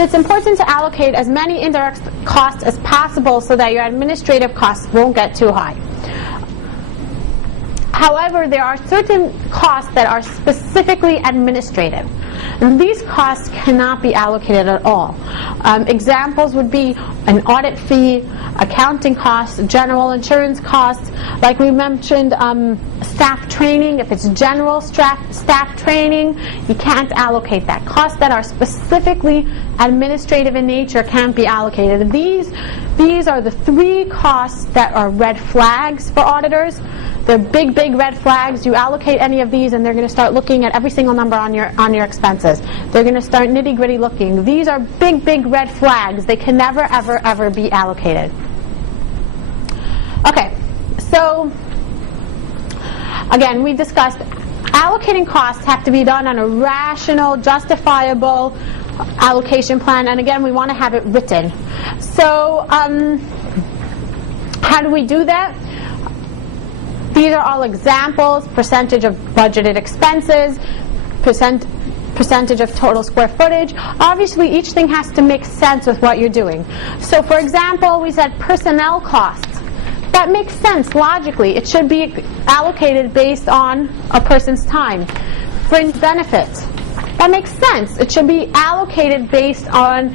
it's important to allocate as many indirect costs as possible so that your administrative costs won't get too high. However, there are certain costs that are specifically administrative, and these costs cannot be allocated at all. Examples would be an audit fee, accounting costs, general insurance costs. Like we mentioned, staff training. If it's general staff training, you can't allocate that. Costs that are specifically administrative in nature can't be allocated. These are the three costs that are red flags for auditors. They're big, big red flags. You allocate any of these and they're going to start looking at every single number on your expenses. They're going to start nitty-gritty looking. These are big, big red flags. They can never, ever, ever be allocated. Okay, so again, we discussed allocating costs have to be done on a rational, justifiable allocation plan, and again, we want to have it written. So how do we do that? These are all examples: percentage of budgeted expenses, percentage of total square footage. Obviously, each thing has to make sense with what you're doing. So for example, we said personnel costs. That makes sense logically. It should be allocated based on a person's time. Fringe benefits. That makes sense. It should be allocated based on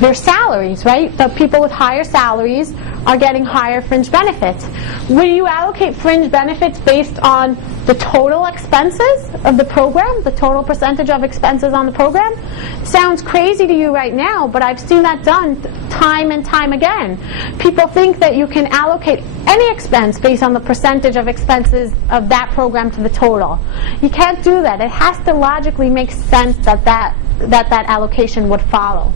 their salaries, right? The people with higher salaries are getting higher fringe benefits. Will you allocate fringe benefits based on the total expenses of the program, the total percentage of expenses on the program? Sounds crazy to you right now, but I've seen that done time and time again. People think that you can allocate any expense based on the percentage of expenses of that program to the total. You can't do that. It has to logically make sense that allocation would follow.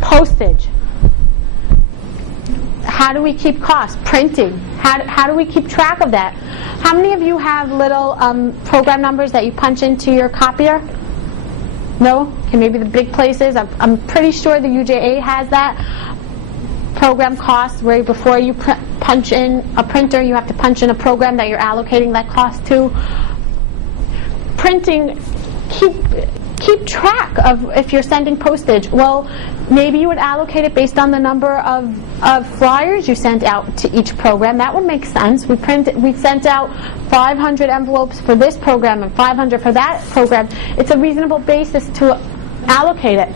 Postage. How do we keep costs? Printing. How do we keep track of that? How many of you have little program numbers that you punch into your copier? No? Okay, maybe the big places. I'm pretty sure the UJA has that. Program costs, where before you punch in a printer, you have to punch in a program that you're allocating that cost to. Printing, keep track of if you're sending postage. Well, maybe you would allocate it based on the number of flyers you sent out to each program. That would make sense. We sent out 500 envelopes for this program and 500 for that program. It's a reasonable basis to allocate it.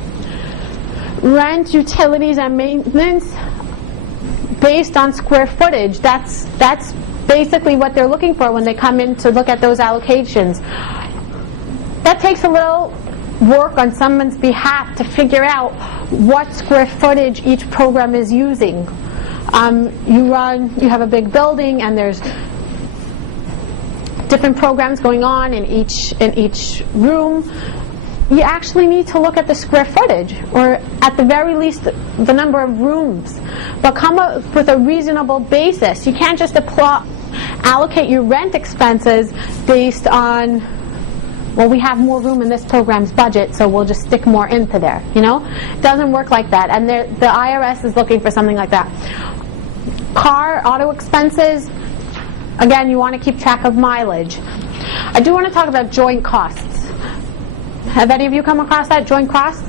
Rent, utilities, and maintenance based on square footage. That's basically what they're looking for when they come in to look at those allocations. That takes a little work on someone's behalf to figure out what square footage each program is using. You have a big building and there's different programs going on in each room. You actually need to look at the square footage, or at the very least the number of rooms, but come up with a reasonable basis. You can't just allocate your rent expenses based on, well, we have more room in this program's budget, so we'll just stick more into there. You know, it doesn't work like that, and the IRS is looking for something like that. Auto expenses, again, you want to keep track of mileage. I do want to talk about joint costs. Have any of you come across that, joint costs?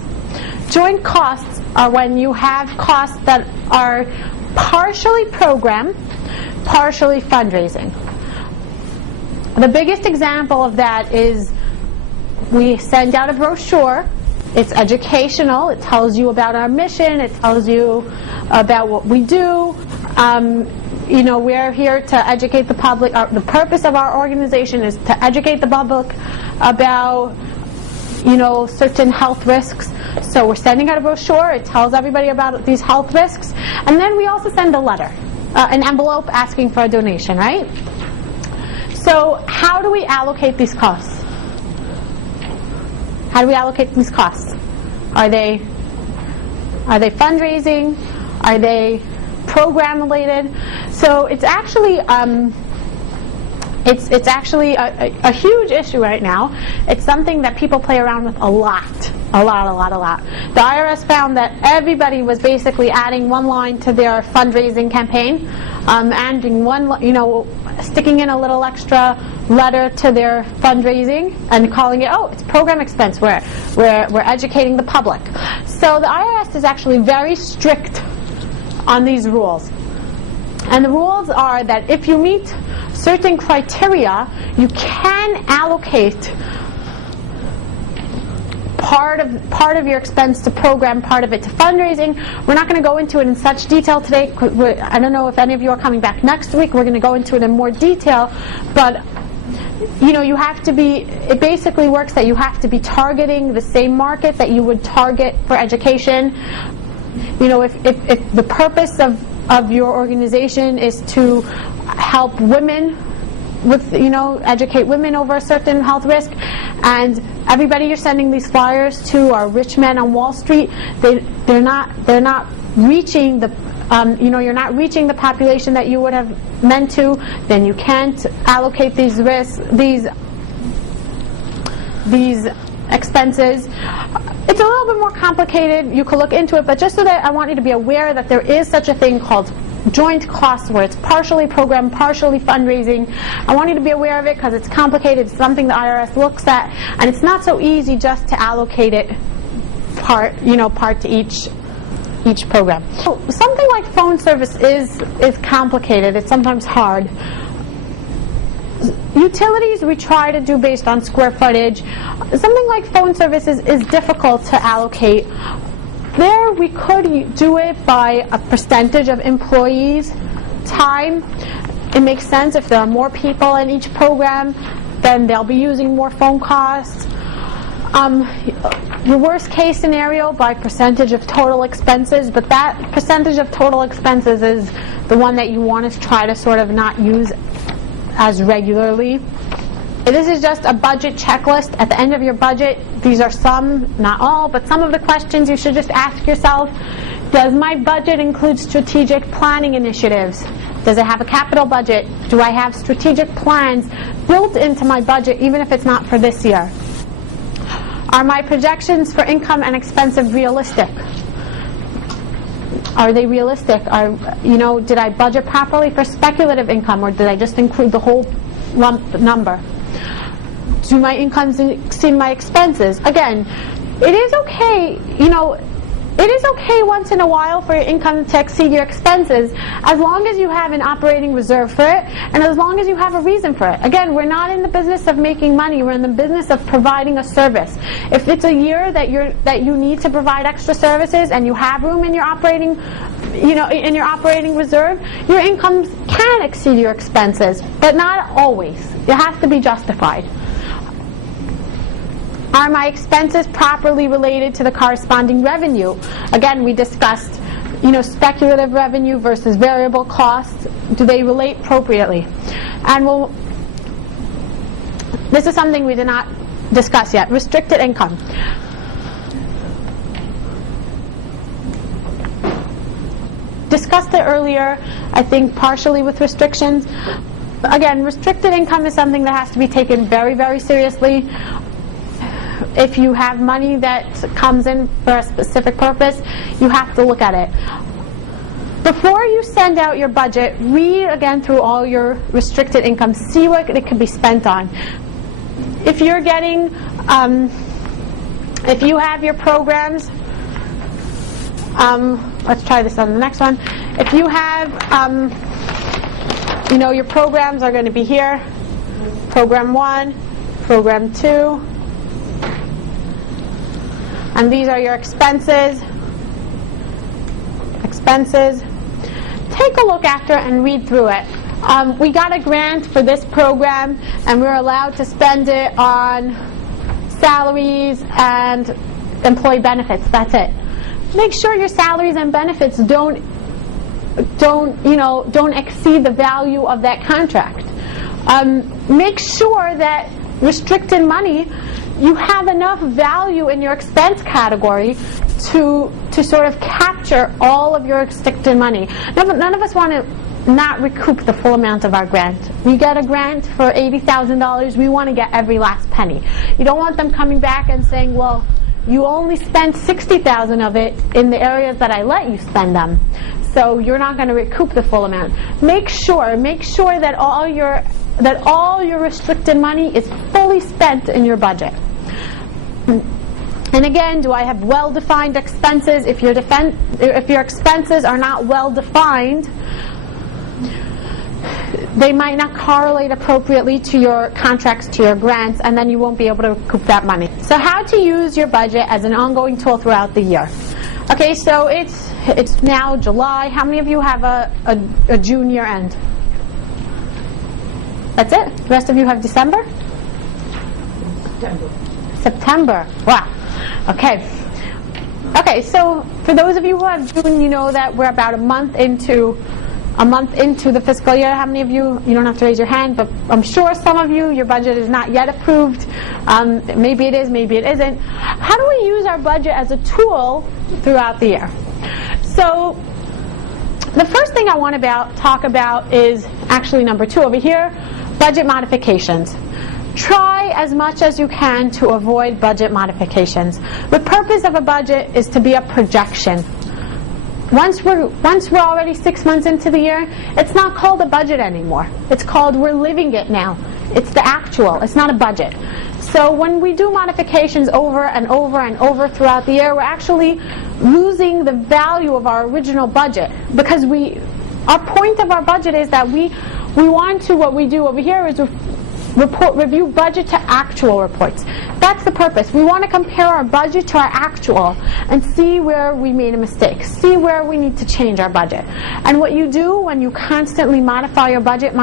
Joint costs are when you have costs that are partially program, partially fundraising. The biggest example of that is we send out a brochure. It's educational. It tells you about our mission. It tells you about what we do. You know, we're here to educate the public. The purpose of our organization is to educate the public about, you know, certain health risks. So we're sending out a brochure. It tells everybody about these health risks. And then we also send a letter, an envelope asking for a donation, right? So how do we allocate these costs? How do we allocate these costs? Are they fundraising? Are they program related? So it's actually it's actually a huge issue right now. It's something that people play around with a lot. The IRS found that everybody was basically adding one line to their fundraising campaign, adding one, you know, sticking in a little extra letter to their fundraising and calling it, oh, it's program expense, where We're educating the public. So the IRS is actually very strict on these rules. And the rules are that if you meet certain criteria, you can allocate part of your expense to program, part of it to fundraising. We're not going to go into it in such detail today. I don't know if any of you are coming back next week. We're going to go into it in more detail, but you have to be, it basically works that you have to be targeting the same market that you would target for education. If the purpose of your organization is to help women with, educate women over a certain health risk, and everybody you're sending these flyers to are rich men on Wall Street, they're not reaching the you're not reaching the population that you would have meant to, then you can't allocate these risks, these expenses. It's a little bit more complicated. You could look into it, but just so that I want you to be aware that there is such a thing called joint costs, where it's partially program, partially fundraising. I want you to be aware of it because it's complicated. It's something the IRS looks at, and it's not so easy just to allocate it part to each program. So something like phone service is complicated. It's sometimes hard. Utilities we try to do based on square footage. Something like phone services is difficult to allocate. There we could do it by a percentage of employees' time. It makes sense. If there are more people in each program, then they'll be using more phone costs. The worst case scenario by percentage of total expenses, but that percentage of total expenses is the one that you want to try to sort of not use as regularly. This is just a budget checklist. At the end of your budget, these are some, not all, but some of the questions you should just ask yourself. Does my budget include strategic planning initiatives? Does it have a capital budget? Do I have strategic plans built into my budget, even if it's not for this year? Are my projections for income and expenses realistic? Are they realistic? Did I budget properly for speculative income, or did I just include the whole lump number? Do my incomes exceed my expenses? Again, it is okay, it is okay once in a while for your income to exceed your expenses, as long as you have an operating reserve for it, and as long as you have a reason for it. Again, we're not in the business of making money, we're in the business of providing a service. If it's a year that you need to provide extra services and you have room in your operating reserve, your incomes can exceed your expenses, but not always. It has to be justified. Are my expenses properly related to the corresponding revenue? Again, we discussed, speculative revenue versus variable costs. Do they relate appropriately? And this is something we did not discuss yet. Restricted income. Discussed it earlier, I think partially with restrictions. Again, restricted income is something that has to be taken very, very seriously. If you have money that comes in for a specific purpose, you have to look at it. Before you send out your budget, read again through all your restricted income, see what it could be spent on. If you're getting, if you have your programs, let's try this on the next one. If you have, your programs are going to be here, program 1, program 2, and these are your expenses. Take a look after and read through it. We got a grant for this program, and we're allowed to spend it on salaries and employee benefits. That's it. Make sure your salaries and benefits don't exceed the value of that contract. Make sure that restricted money, you have enough value in your expense category to sort of capture all of your restricted money. None of us want to not recoup the full amount of our grant. We get a grant for $80,000, we want to get every last penny. You don't want them coming back and saying, well, you only spent $60,000 of it in the areas that I let you spend them, so you're not going to recoup the full amount. Make sure that all your restricted money is fully spent in your budget. And again, do I have well-defined expenses? If your expenses are not well-defined, they might not correlate appropriately to your contracts, to your grants, and then you won't be able to recoup that money. So how to use your budget as an ongoing tool throughout the year. Okay, so it's now July. How many of you have a June year end? That's it? The rest of you have December? September. Wow. Okay. Okay, so for those of you who have June, you know that we're about a month into the fiscal year. How many of you don't have to raise your hand, but I'm sure some of you, your budget is not yet approved. Maybe it is, maybe it isn't. How do we use our budget as a tool throughout the year? So the first thing I want to talk about is actually number 2 over here, budget modifications. Try as much as you can to avoid budget modifications. The purpose of a budget is to be a projection. Once we're already 6 months into the year, it's not called a budget anymore. It's called we're living it now. It's the actual. It's not a budget. So when we do modifications over and over and over throughout the year, we're actually losing the value of our original budget, because our point of our budget is that we want to, what we do over here is review budget to actual reports. That's the purpose. We want to compare our budget to our actual and see where we made a mistake, see where we need to change our budget. And what you do when you constantly modify your budget,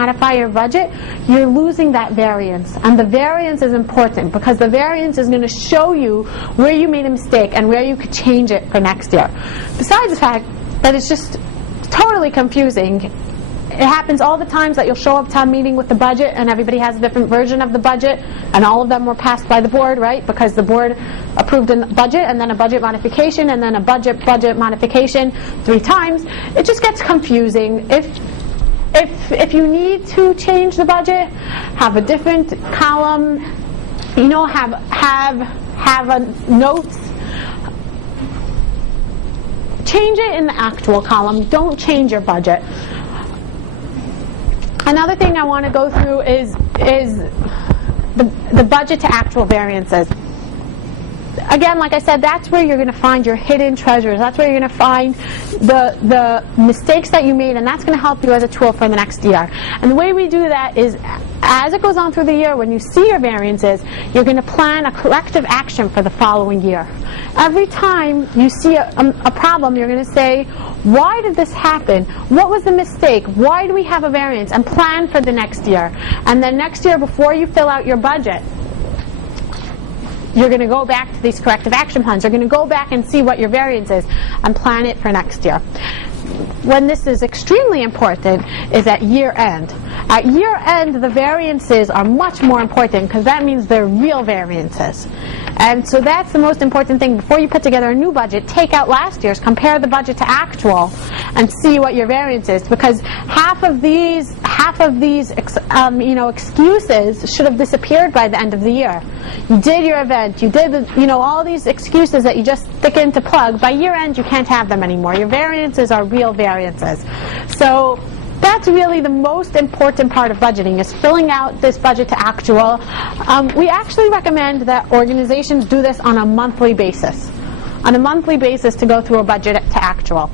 you're losing that variance. And the variance is important, because the variance is going to show you where you made a mistake and where you could change it for next year. Besides the fact that it's just totally confusing. It happens all the times that you'll show up to a meeting with the budget and everybody has a different version of the budget, and all of them were passed by the board, right? Because the board approved a budget and then a budget modification and then a budget modification 3 times. It just gets confusing. If you need to change the budget, have a different column, have a notes. Change it in the actual column. Don't change your budget. Another thing I want to go through is the budget to actual variances. Again, like I said, that's where you're going to find your hidden treasures. That's where you're going to find the mistakes that you made, and that's going to help you as a tool for the next year. And the way we do that is, as it goes on through the year, when you see your variances, you're going to plan a corrective action for the following year. Every time you see a problem, you're going to say, why did this happen? What was the mistake? Why do we have a variance? And plan for the next year. And then next year, before you fill out your budget, you're going to go back to these corrective action plans. You're going to go back and see what your variance is and plan it for next year. When this is extremely important is at year end. At year end, the variances are much more important, because that means they're real variances. And so that's the most important thing. Before you put together a new budget, take out last year's, compare the budget to actual, and see what your variance is. Because half of these excuses should have disappeared by the end of the year. You did your event, you did all these excuses that you just stick into plug. By year end, you can't have them anymore. Your variances are real variances. So that's really the most important part of budgeting, is filling out this budget to actual. We actually recommend that organizations do this on a monthly basis. On a monthly basis, to go through a budget to actual.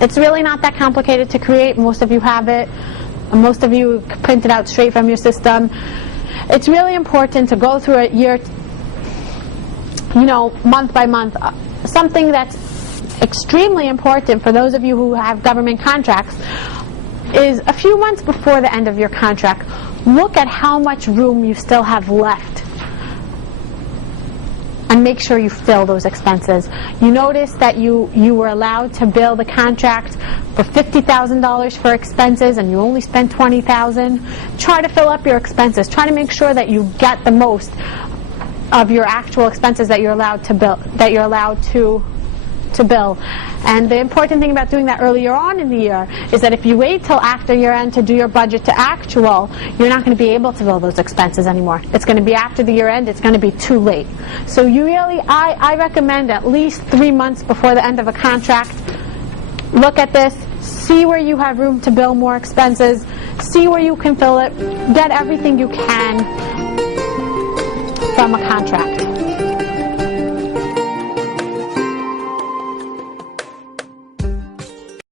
It's really not that complicated to create. Most of you have it. Most of you print it out straight from your system. It's really important to go through it year, month by month. Something that's extremely important for those of you who have government contracts is a few months before the end of your contract, look at how much room you still have left and make sure you fill those expenses. You notice that you were allowed to bill the contract for $50,000 for expenses and you only spent $20,000. Try to fill up your expenses. Try to make sure that you get the most of your actual expenses that you're allowed to bill, And the important thing about doing that earlier on in the year is that if you wait till after year end to do your budget to actual, you're not going to be able to bill those expenses anymore. It's going to be after the year end. It's going to be too late. So I recommend at least 3 months before the end of a contract, look at this, see where you have room to bill more expenses, see where you can fill it, get everything you can from a contract.